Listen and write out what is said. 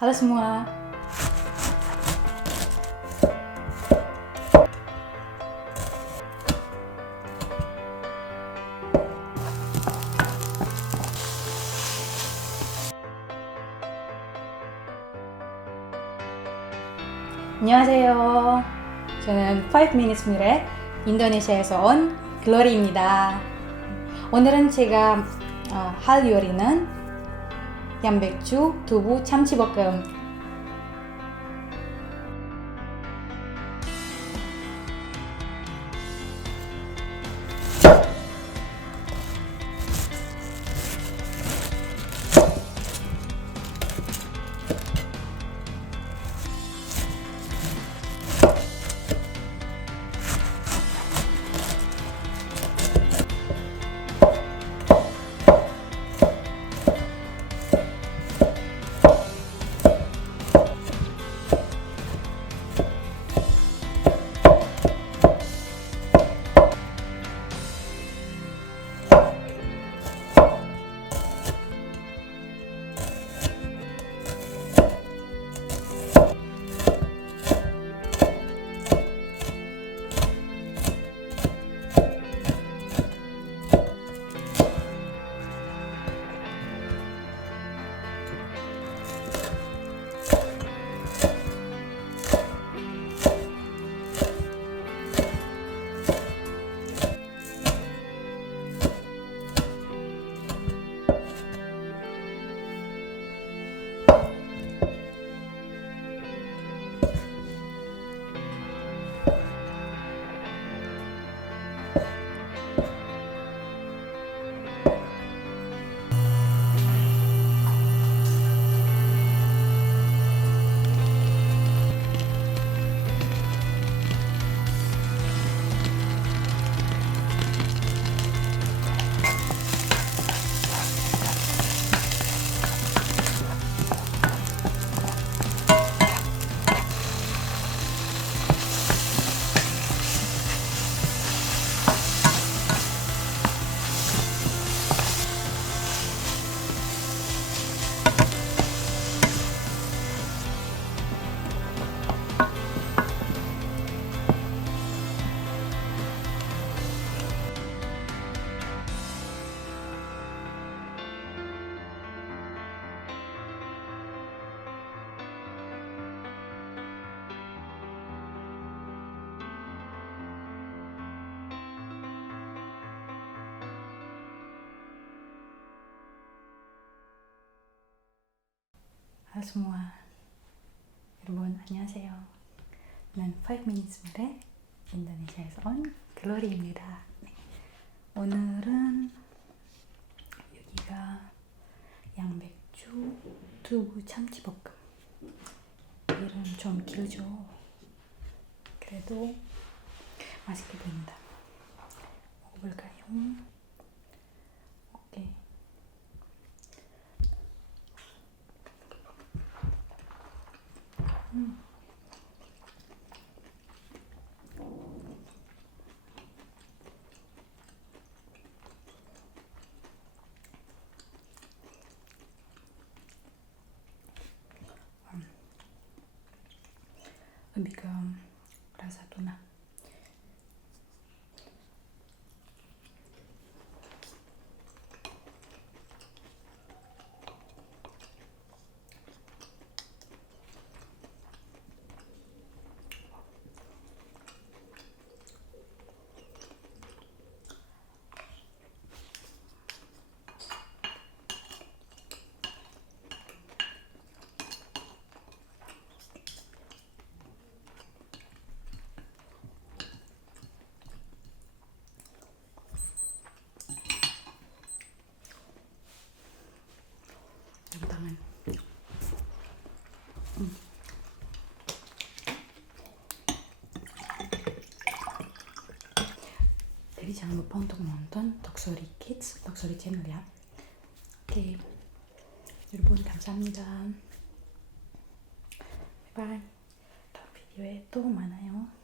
Halo semua. 안녕하세요. 저는 5 Minutes Meal의 인도네시아에서 온 글로리입니다. 오늘은 제가 어, 할 요리는 양배추, 두부, 참치볶음. Semua. 여러분 안녕하세요. 난 5 Minutes Meal의 인도네시아에서 온 글로리입니다. 네. 오늘은 여기가 양배추, 두부, 참치볶음. 이름 좀 길죠. 그래도 맛있게 보인다. 먹어볼까요? Adică um, raza tuna. Jangan lupa untuk nonton Talksori Kids, channel ya. Oke, 여러분 감사합니다. 바이바이. 다음 비디오에 또 만나요.